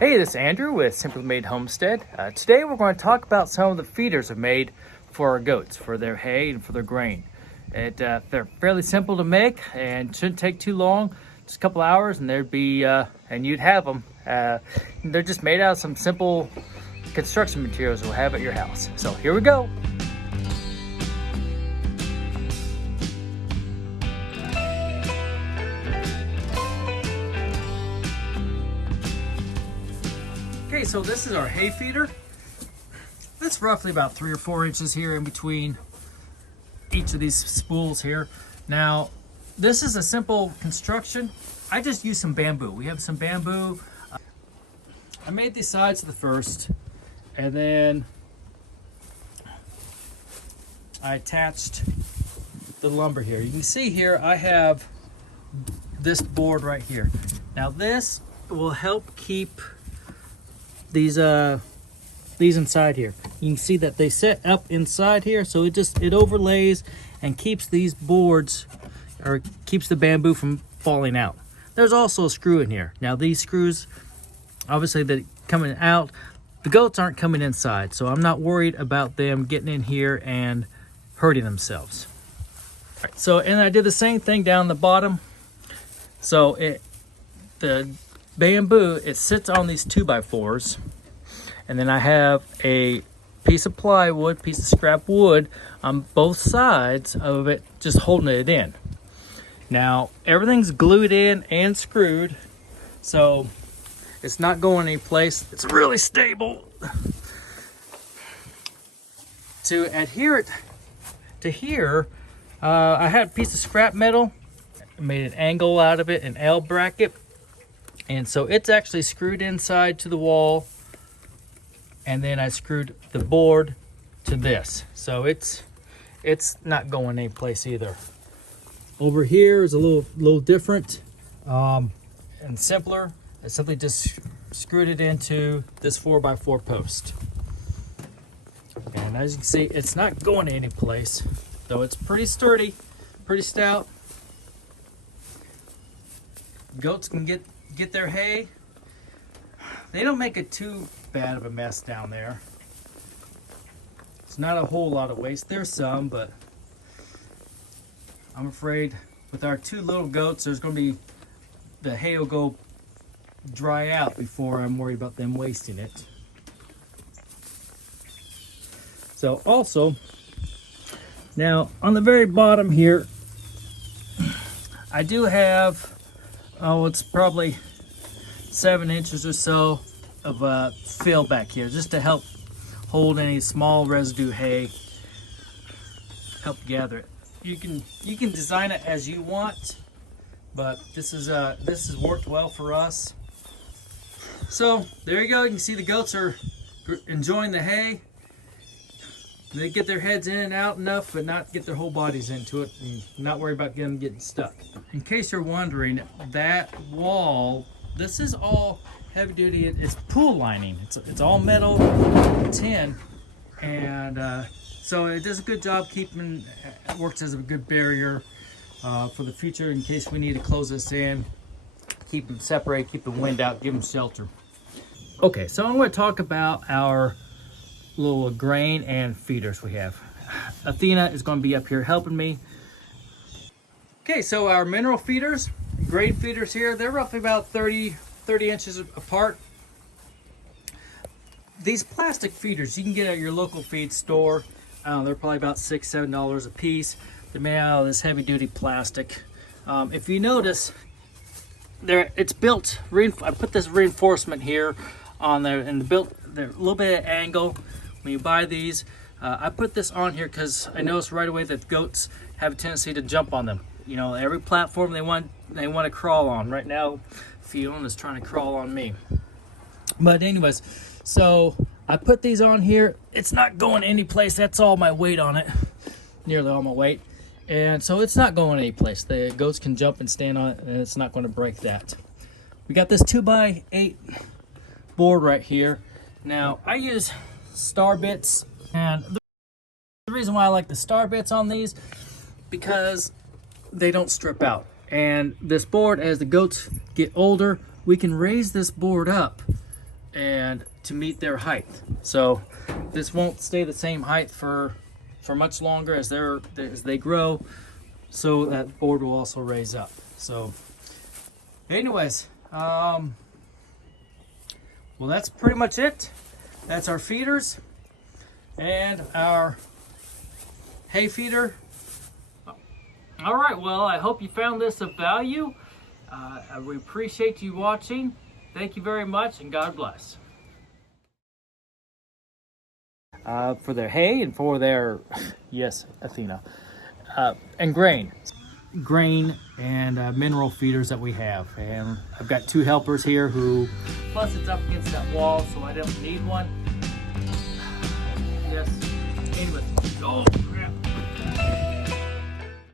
Hey, this is Andrew with Simply Made Homestead. Today we're going to talk about some of the feeders we've made for our goats, for their hay and for their grain. They're fairly simple to make and shouldn't take too long, just a couple hours, and and you'd have them. They're just made out of some simple construction materials you'll have at your house. So here we go. Okay, so this is our hay feeder. It's roughly about 3 or 4 inches here in between each of these spools here. Now, this is a simple construction. I just used some bamboo. We have some bamboo. I made these sides of the first, and then I attached the lumber here. You can see here I have this board right here. Now this will help keep these inside here. You can see that they set up inside here, so it overlays and keeps these boards, or keeps the bamboo from falling out. There's also a screw in here. Now these screws, obviously they're coming out. The goats aren't coming inside, so I'm not worried about them getting in here and hurting themselves. All right, so, and I did the same thing down the bottom. So the bamboo, it sits on these 2x4s, and then I have a piece of plywood, piece of scrap wood on both sides of it, just holding it in. Now everything's glued in and screwed, so it's not going anyplace. It's really stable. To adhere it to here, I had a piece of scrap metal, made an angle out of it, an L bracket. And so it's actually screwed inside to the wall, and then I screwed the board to this. So it's not going anyplace either. Over here is a little different and simpler. I simply just screwed it into this 4x4 post. And as you can see, it's not going anyplace, though it's pretty sturdy, pretty stout. Goats can get their hay. They don't make it too bad of a mess down there. It's not a whole lot of waste. There's some, but I'm afraid with our 2 little goats, the hay will go dry out before I'm worried about them wasting it. So also, now on the very bottom here, I do have, it's probably 7 inches or so of fill back here, just to help hold any small residue hay, help gather it. You can design it as you want, but this has worked well for us. So there you go. You can see the goats are enjoying the hay. They get their heads in and out enough, but not get their whole bodies into it, and not worry about them getting stuck. In case you're wondering, that wall, this is all heavy duty. It's pool lining. It's all metal, tin, and so it does a good job keeping. It works as a good barrier for the future in case we need to close this in, keep them separate, keep the wind out, give them shelter. Okay, so I'm going to talk about our little grain and feeders we have. Athena is going to be up here helping me. Okay, so our mineral feeders, grain feeders here, they're roughly about 30 inches apart. These plastic feeders you can get at your local feed store. They're probably about $6-7 a piece. They're made out of this heavy duty plastic. If you notice, it's built, I put this reinforcement here on there, and they're a little bit at angle. When you buy these, I put this on here because I noticed right away that goats have a tendency to jump on them. You know, every platform they want to crawl on. Right now, Fiona's trying to crawl on me. But anyways, so I put these on here. It's not going anyplace. That's all my weight on it, nearly all my weight. And so it's not going anyplace. The goats can jump and stand on it, and it's not going to break that. We got this 2x8 board right here. Now, I use star bits, and the reason why I like the star bits on these, because they don't strip out. And this board, as the goats get older, we can raise this board up and to meet their height. So this won't stay the same height for much longer as they grow, so that board will also raise up. So anyways, well, that's pretty much it. That's our feeders and our hay feeder. All right, well, I hope you found this of value. We appreciate you watching. Thank you very much, and God bless. For their hay and for their, yes, Athena, and grain and mineral feeders that we have. And I've got 2 helpers here who, plus it's up against that wall, so I don't need one. Yes, anyway, oh.